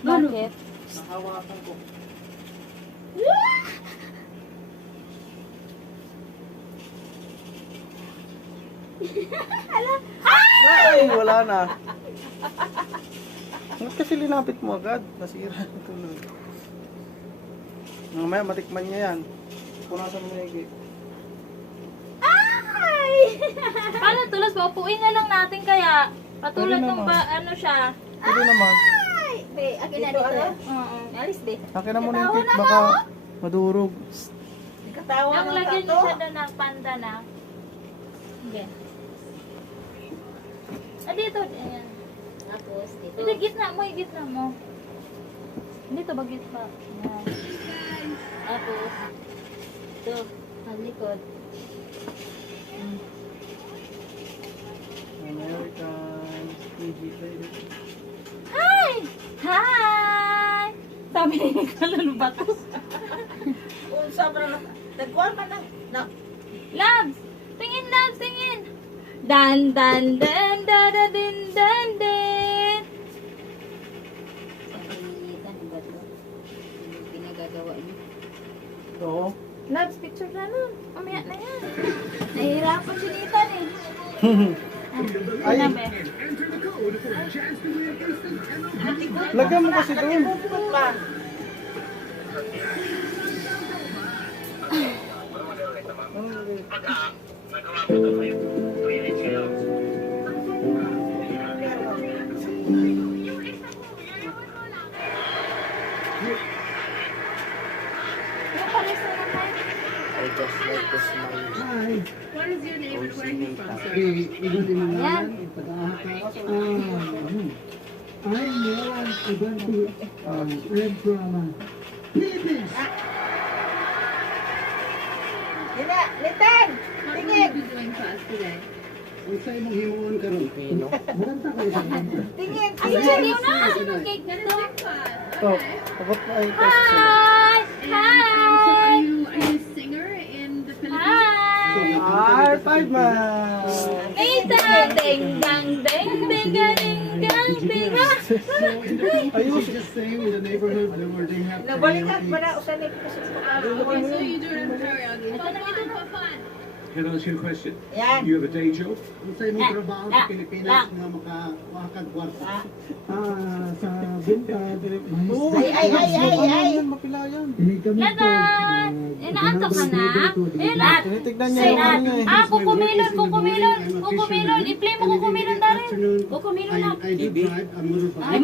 Bakit? Nakahawakan ko. Ay, wala na. Bakit kasi linapit mo agad? Nasira na tuloy. Mamaya matikman niya yan. Punasan mo yung Ay! Paano tulos? Paupuin na lang natin kaya. Patulad Pwede ng naman. ano siya. Pwede naman. Ay! Be, akin na dito. Oo, alis be. Akin na muna yung cake, baka madurog. Ang lagyan niyo siya doon ng panda na. Okay. Ah, dito. Ayan. Tapos, dito. Hindi, gitna mo. Gitna mo. Dito ba gitna? Ayan. Tapos, ito, ang likod. American PG player. Hi! Hi! Sabi ni Kalalo Bato. Unsa ba na? Nagkuhan man na. Labs! Tingin, Labs! Tingin! Dan, dan, dan, da, da, din, dan, din. Sa pinilitan, ba ito? Yung pinagagawa niyo. Oo. Labs, picture na nun. Mamaya na yan. Nahihirapan si Nathan eh. Ay, Ano ba? lagyan mo kasi doon. Puput pa. Yung palis na naman. I just like to smile. What is your name and where are you from, sir? Ayan. Dina, Litan! How will Tingin! you be doing class today? Tingin! Ay, hindi na! Yung cake That nito. is your class. Ito, Okay. abot na ay test sila. Hi! So Hi! are you a singer in the Philippines? Hi! High five man! Nathan! Ding, dang, ding, ding, ding, ding, ding, Ayos. Nabalikat pa na usanip kasi Okay, so you do it in karaoke. Fun, fun, fun, fun. Can I ask you a question? Yan. You have a day job? Sa imong trabaho sa Pilipinas nga makakagwarta. Sa bintad, Oo. Ay! Mapilayan. Ladan! Inaantok ka na? Ilan? Tinitignan niya Say yung ano na. niya eh. Ah, kukumilon, kukumilon. Kukumilon. I-play mo kukumilon na rin. Kukumilon na. I do drive a motorbike. Ay,